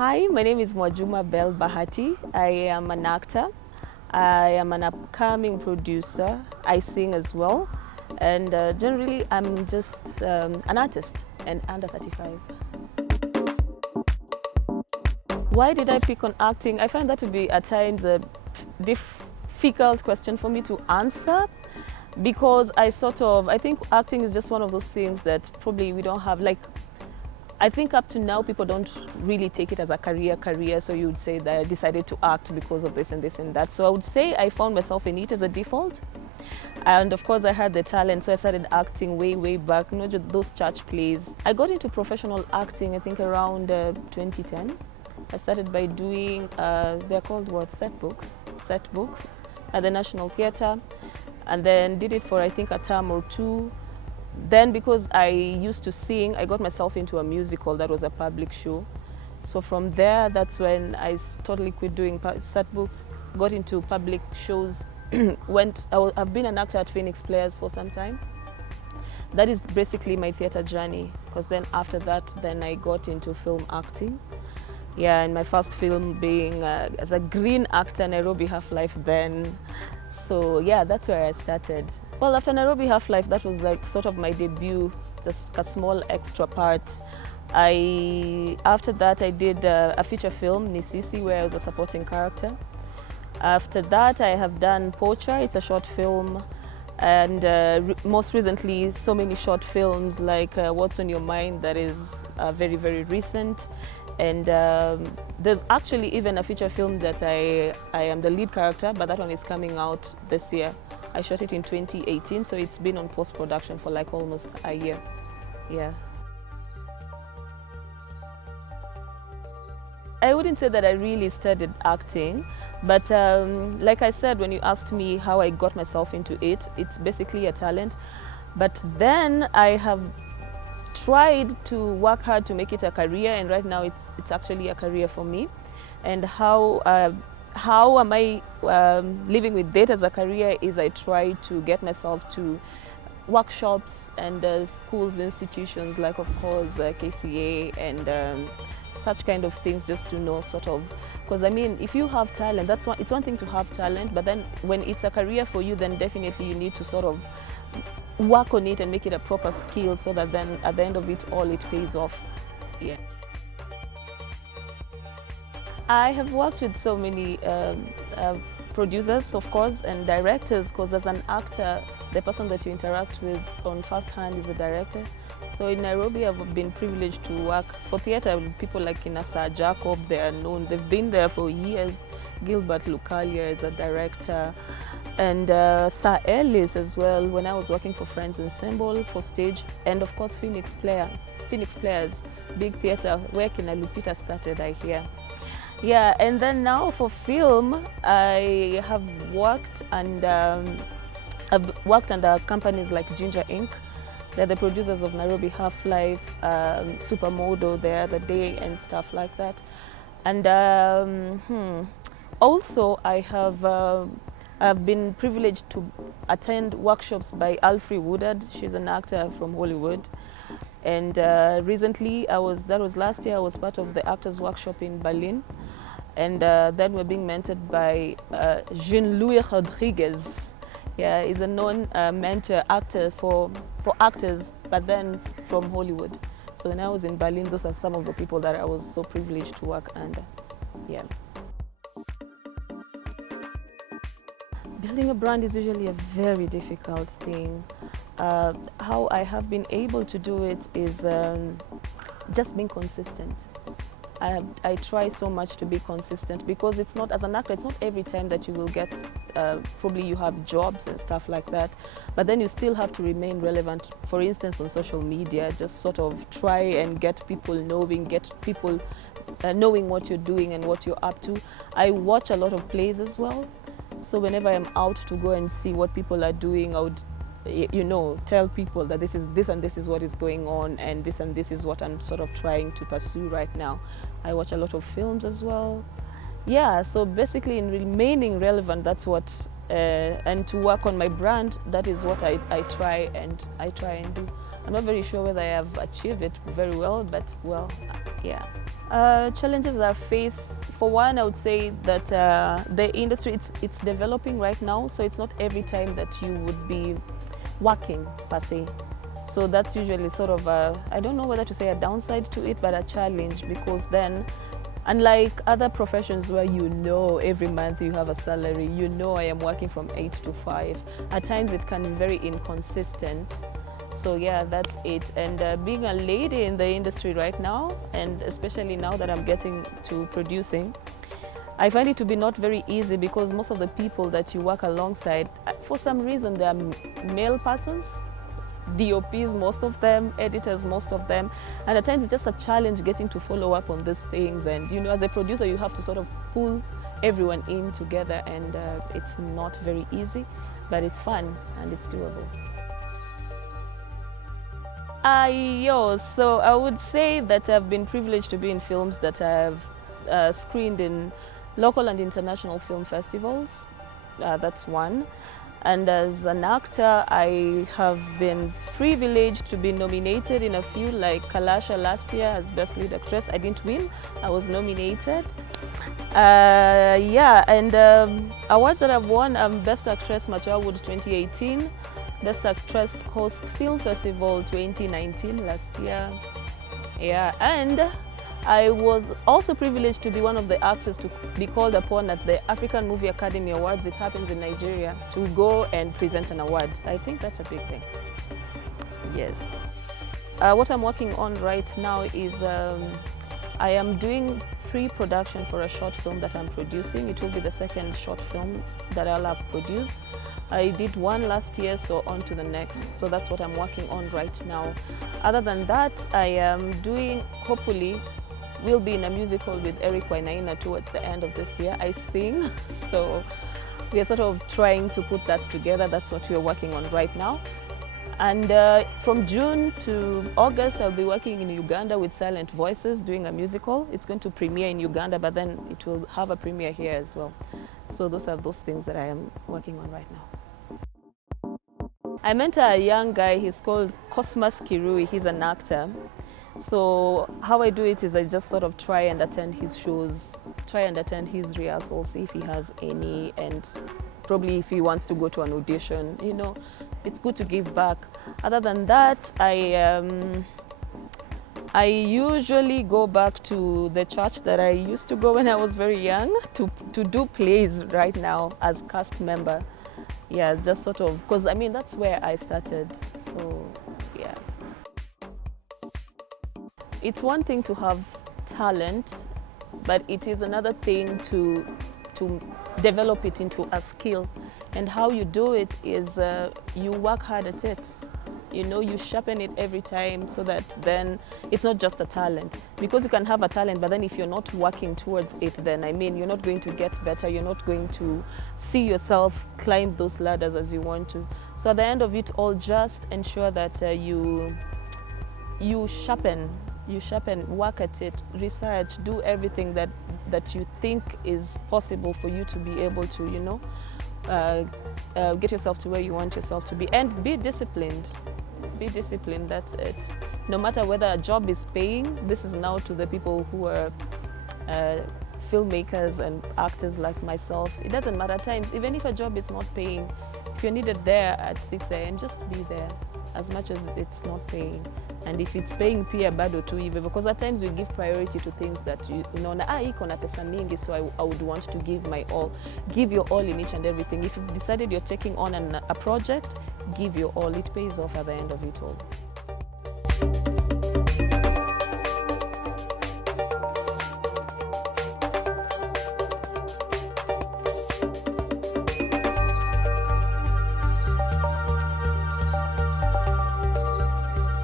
Hi, my name is Mwajuma Belle. I am an actor. I am an upcoming producer. I sing as well. And generally, I'm just an artist and under 35. Why did I pick on acting? I find that to be at times a difficult question for me to answer because I think acting is just one of those things that probably we don't have. Like, I think up to now, people don't really take it as a career, so you would say that I decided to act because of this and this and that. So I would say I found myself in it as a default. And of course, I had the talent, so I started acting way back, just those church plays. I got into professional acting, I think, around 2010. I started by doing, they're called what, set books at the National Theatre, and then did it for, I think, a term or two. Then because I used to sing, I got myself into a musical that was a public show. So from there, that's when I totally quit doing set books, got into public shows, I've been an actor at Phoenix Players for some time. That is basically my theatre journey, because then after that, then I got into film acting. Yeah, and my first film being as a green actor, Nairobi Half-Life then. So yeah, that's where I started. Well, after Nairobi Half-Life, that was like sort of my debut, just a small extra part. After that, I did a feature film, Nisisi, where I was a supporting character. After that, I have done Pocha, it's a short film. And most recently, so many short films like What's on Your Mind, that is very recent. And there's actually even a feature film that I am the lead character, but that one is coming out this year. I shot it in 2018, so it's been on post-production for like almost a year. Yeah. I wouldn't say that I really studied acting, but like I said, when you asked me how I got myself into it, it's basically a talent. But then I have tried to work hard to make it a career, and right now it's actually a career for me. And how am I living with that as a career is I try to get myself to workshops and schools, institutions like, of course, KCA and such kind of things, just to know sort of, because I mean, if you have talent, it's one thing to have talent, but then when it's a career for you, then definitely you need to sort of work on it and make it a proper skill, so that then at the end of it all, it pays off. Yeah. I have worked with so many producers, of course, and directors, because as an actor, the person that you interact with on first hand is the director. So in Nairobi, I've been privileged to work for theatre with people like Sir Jacob. They are known, they've been there for years. Gilbert Lucalia is a director. And Sir Ellis as well, when I was working for Friends Ensemble for stage. And of course, Phoenix Players, big theatre, where Lupita started, I hear. Yeah, and then now for film, I have worked and I've worked under companies like Ginger Inc. They're the producers of Nairobi Half-Life, Supermodo the other day and stuff like that. And also I've been privileged to attend workshops by Alfre Woodard. She's an actor from Hollywood. And recently, that was last year, I was part of the Actors Workshop in Berlin. And then we're being mentored by Jean-Louis Rodriguez. Yeah, he's a known mentor actor for actors, but then from Hollywood. So when I was in Berlin, those are some of the people that I was so privileged to work under. Yeah. Building a brand is usually a very difficult thing. How I have been able to do it is just being consistent. I try so much to be consistent, because it's not, as an actor, it's not every time that you will get, probably you have jobs and stuff like that, but then you still have to remain relevant. For instance, on social media, just sort of try and get people knowing what you're doing and what you're up to. I watch a lot of plays as well, so whenever I'm out to go and see what people are doing, I would, tell people that this and this is what is going on, and this is what I'm sort of trying to pursue right now. I watch a lot of films as well. Yeah, so basically in remaining relevant, that's what, and to work on my brand, that is what I try and do. I'm not very sure whether I have achieved it very well, but well, yeah. Challenges I face, for one, I would say that the industry, it's developing right now, so it's not every time that you would be working per se. So that's usually sort of I don't know whether to say a downside to it, but a challenge, because then, unlike other professions where every month you have a salary, I am working from 8 to 5, at times it can be very inconsistent. So yeah, that's it. And being a lady in the industry right now, and especially now that I'm getting to producing, I find it to be not very easy, because most of the people that you work alongside, for some reason, they are male persons, DOPs, most of them, editors, most of them, and at times it's just a challenge getting to follow up on these things. And as a producer, you have to sort of pull everyone in together, and it's not very easy, but it's fun and it's doable. So I would say that I've been privileged to be in films that have screened in local and international film festivals. That's one. And as an actor, I have been privileged to be nominated in a few, like Kalasha last year as Best Lead Actress. I didn't win, I was nominated. And awards that I've won, Best Actress Machawood 2018, Best Actress Coast Film Festival 2019 last year. Yeah, and I was also privileged to be one of the actors to be called upon at the African Movie Academy Awards. It happens in Nigeria, to go and present an award. I think that's a big thing. Yes. What I'm working on right now is I am doing pre-production for a short film that I'm producing. It will be the second short film that I'll have produced. I did one last year, so on to the next. So that's what I'm working on right now. Other than that, I am doing, hopefully, we'll be in a musical with Eric Wainaina towards the end of this year. I sing, so we are sort of trying to put that together. That's what we're working on right now. And from June to August, I'll be working in Uganda with Silent Voices, doing a musical. It's going to premiere in Uganda, but then it will have a premiere here as well. So those are those things that I am working on right now. I mentor a young guy, he's called Cosmas Kirui, he's an actor. So how I do it is I just sort of try and attend his shows, try and attend his rehearsals if he has any, and probably if he wants to go to an audition, it's good to give back. Other than that, I usually go back to the church that I used to go when I was very young to do plays right now as cast member. Yeah, just sort of, because that's where I started, so yeah. It's one thing to have talent, but it is another thing to develop it into a skill. And how you do it is you work hard at it. You sharpen it every time, so that then it's not just a talent. Because you can have a talent, but then if you're not working towards it, then you're not going to get better. You're not going to see yourself climb those ladders as you want to. So at the end of it all, just ensure that you sharpen, work at it, research, do everything that you think is possible for you to be able to, get yourself to where you want yourself to be, and be disciplined. Be disciplined, that's it. No matter whether a job is paying, this is now to the people who are filmmakers and actors like myself. It doesn't matter at times, even if a job is not paying, if you're needed there at 6 a.m., just be there, as much as it's not paying. And if it's paying, pia bado tu hivyo, because at times we give priority to things that unaona iko na pesa mingi, so I would want to give my all. Give your all in each and everything. If you've decided you're taking on a project, give your all. It pays off at the end of it all.